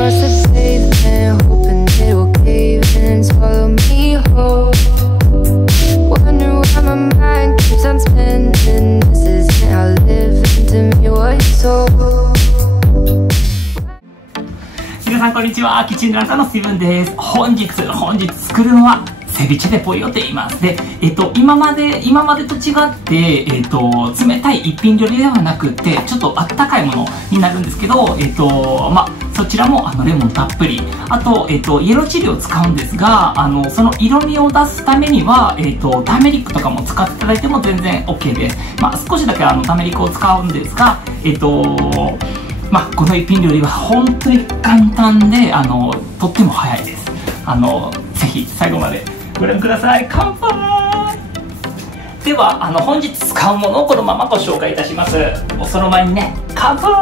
across the pavement, hoping it will cave in and swallow me whole. Wonder why my mind keeps on spinning. This isn't how living to me what you told. 皆さんこんにちは、キッチンランターのスティーブンです。本日作るのはセビチェデポイヨと言います。で、今までと違って、冷たい一品料理ではなくて、ちょっとあったかいものになるんですけど、そちらもレモンたっぷり、あと、イエローチリを使うんですが、その色味を出すためには、ターメリックとかも使っていただいても全然 OK です。少しだけターメリックを使うんですが、この一品料理は本当に簡単で、とっても早いです。ぜひ最後までご覧ください。乾杯。では本日使うものをこのままご紹介いたします。その前にね、乾杯。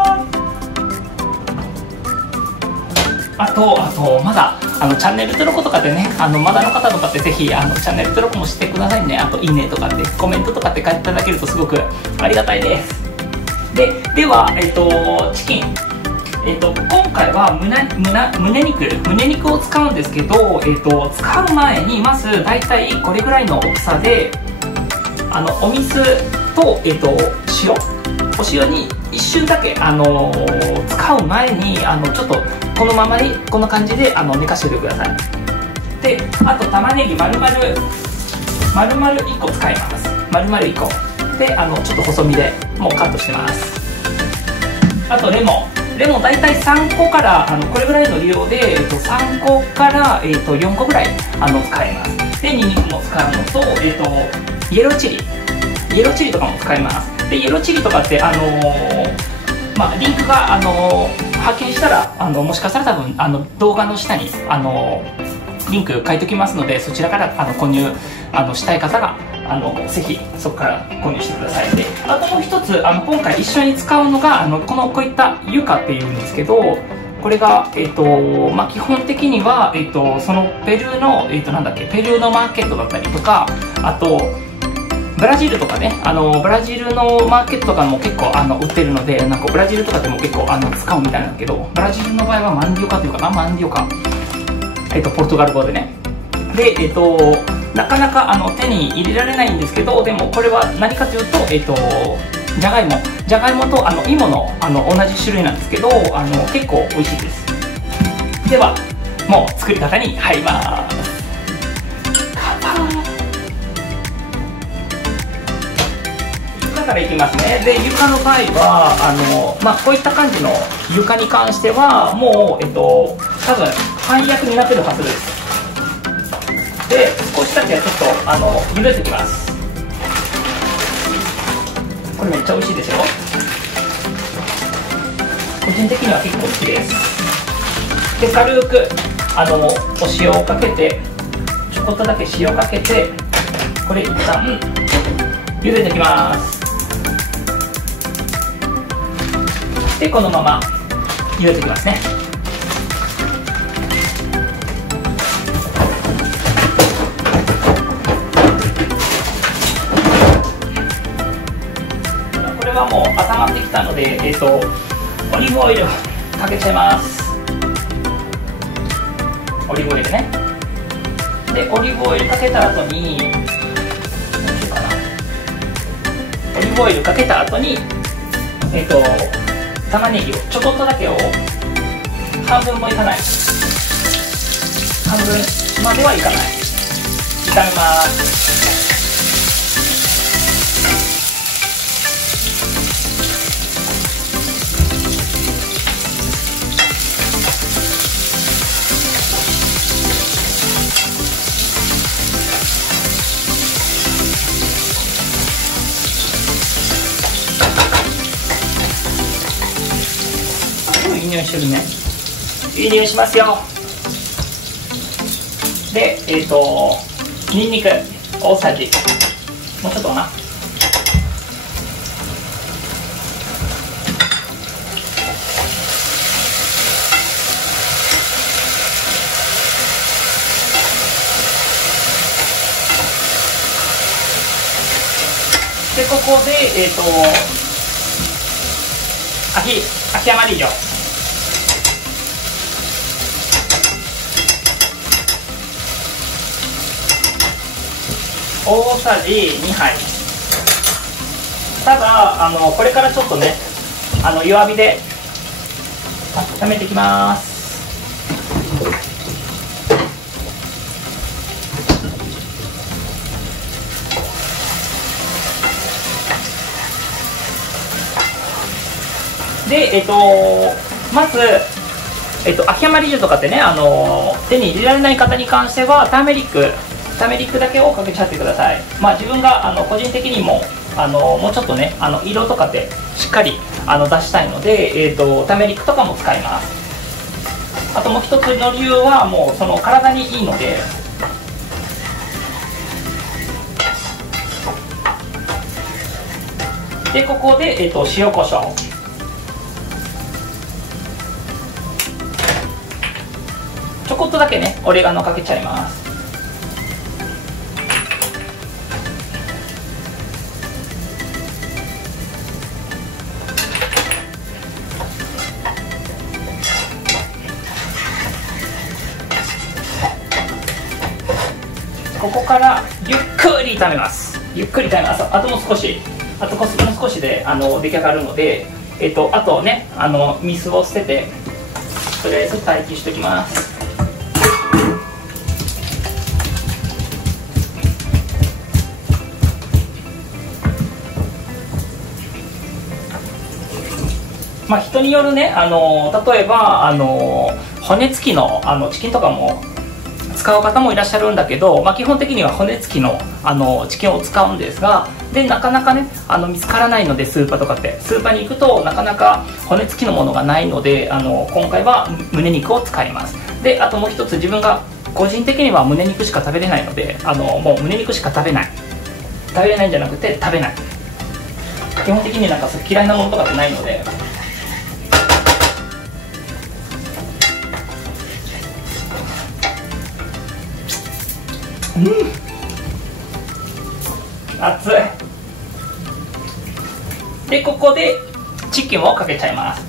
あとまだチャンネル登録とかでね、まだの方とかってぜひチャンネル登録もしてくださいね。あといいねとかってコメントとかって書いていただけるとすごくありがたいです。ではチキン、今回は胸肉を使うんですけど、使う前にまずだいたいこれぐらいの大きさでお水と、お塩に一瞬だけ使う前にちょっとこのままにこんな感じで寝かしておいてください。で、あと玉ねぎ丸々1個使います。丸々1個でちょっと細身でもうカットしてます。あとレモン大体3個からこれぐらいの量で、3個から、4個ぐらい使います。でニンニクも使うのと、イエローチリとかも使います。でイエローチリとかってリンクが発見したらもしかしたら多分動画の下にリンク書いておきますので、そちらから購入したい方がぜひそこから購入してください。で、あともう一つ今回一緒に使うのがこういったユカっていうんですけど、これが基本的にはそのペルーのペルーのマーケットだったりとか、あとブラジルとかね、ブラジルのマーケットとかも結構売ってるので、ブラジルとかでも結構使うみたいなんだけど、ブラジルの場合はマンディオカというかな、マンディオカ、ポルトガル語でね。でなかなか手に入れられないんですけど、でもこれは何かというとじゃがいもと芋の同じ種類なんですけど、結構美味しいです。ではもう作り方に入ります。床からいきますね。で床の場合はこういった感じの床に関してはもう多分半焼きになってるはずです。で少しだけちょっと茹でてきます。これめっちゃ美味しいですよ。個人的には結構好きです。で軽くお塩をかけて、ちょこっとだけ塩かけて、これ一旦茹でてきます。でこのまま茹でてきますね。もう温まってきたので、オリーブオイルかけちゃいます。オリーブオイルね。でオリーブオイルかけた後にオリーブオイルかけた後に玉ねぎをちょこっとだけを半分もいかない、半分まではいかない、炒めます。いい匂いしてるね。いい匂いしますよ。でニンニク大さじもうちょっとかな。でここでアヒアマリージョ、大さじ2杯。ただこれからちょっとね弱火で温めていきます。でまず秋山リジュとかってね手に入れられない方に関してはターメリックだけをかけちゃってください。まあ自分が個人的にももうちょっとね色とかってしっかり出したいので、ターメリックとかも使います。あともう一つの理由はもうその体にいいので、でここで、塩コショウ、ちょこっとだけねオレガノかけちゃいます。ここからゆっくり炒めます。あともう少しで出来上がるので、あとね水を捨ててとりあえず待機しておきます。まあ人によるね例えば骨付きのチキンとかも使う方もいらっしゃるんだけど、まあ、基本的には骨付きのチキンを使うんですが、でなかなかね見つからないので、スーパーに行くとなかなか骨付きのものがないので今回は胸肉を使います。であともう一つ、自分が個人的には胸肉しか食べれないのでもう胸肉しか食べれないんじゃなくて食べない、基本的になんか嫌いなものとかってないので。熱い。でここでチキンをかけちゃいます。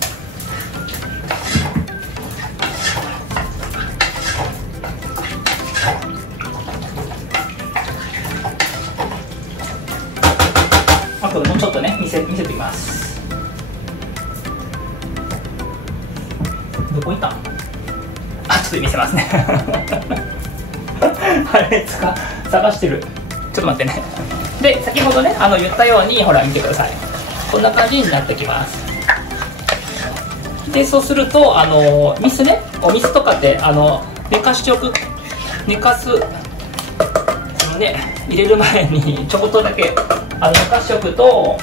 あともうちょっとね見せていきます。どこ行ったん？ちょっと見せますねあれ探してる。ちょっと待ってね。で先ほどね言ったようにほら見てください、こんな感じになってきます。でそうするとお水とかって寝かすね、入れる前にちょこっとだけ寝かしておくと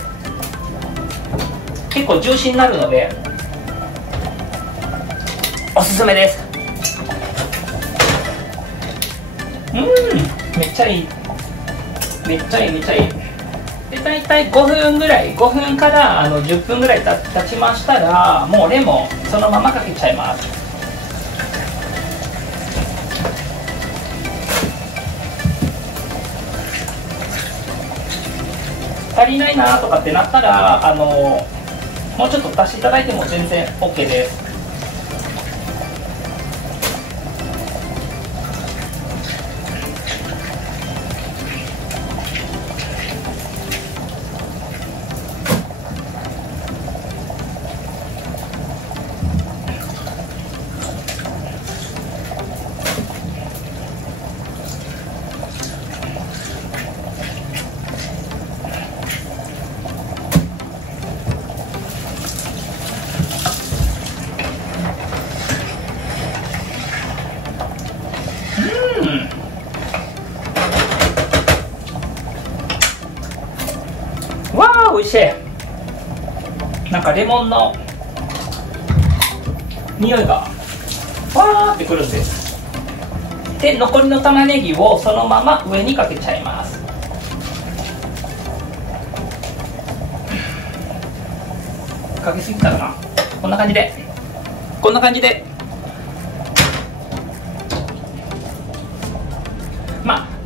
結構ジューシーになるのでおすすめです。めっちゃいい。で大体5分から10分ぐらい経ちましたら、もうレモンそのままかけちゃいます。足りないなとかってなったらもうちょっと足していただいても全然 OK です。美味しい。なんかレモンの匂いがわーってくるんです。で残りの玉ねぎをそのまま上にかけちゃいます。かけすぎたかな。こんな感じで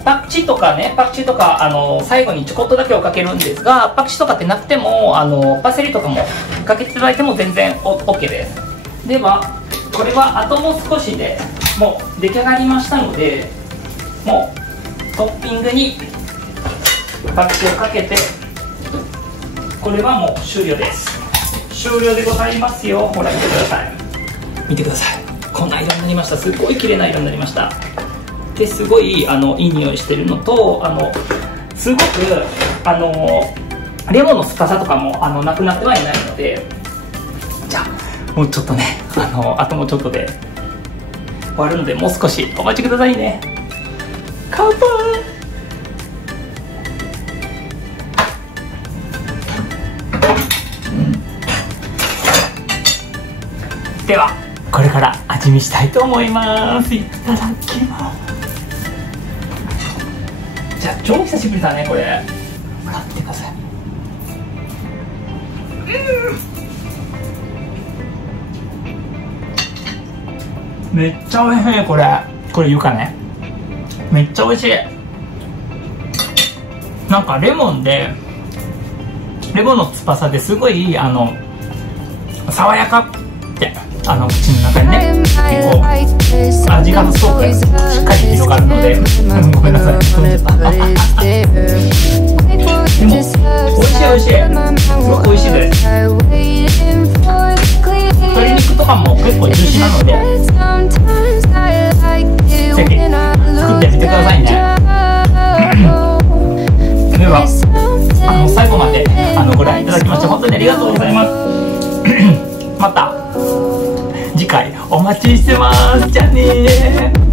パクチーとか最後にちょこっとだけをかけるんですが、パクチーとかってなくてもパセリとかもかけていただいても全然 OK です。ではこれはあともう少しでもう出来上がりましたので、もうトッピングにパッチをかけて、これはもう終了です。終了でございますよ。ほら見てください、見てください、こんな色になりました。すごい綺麗な色になりました。ですごいいい匂いしてるのと、すごくレモンの酸っぱさとかもなくなってはいないので、じゃあもうちょっとね、あともうちょっとで終わるので、もう少しお待ちくださいね。乾杯。ではこれから味見したいと思います。いただきます。じゃあ超久しぶりだねこれ。ほら見てください。めっちゃ美味しい。これ言うかね、めっちゃ美味しい。なんかレモンの酸っぱさですごい爽やかって口の中にね、結構味がすごくしっかり広がるので、ごめんなさい。でも美味しい美味しい、すごく美味しいです。鶏肉とかも結構ジューシーなので、ぜひ作ってみてくださいね。では最後までご覧いただきまして本当にありがとうございます。また次回お待ちしてます。じゃあねー。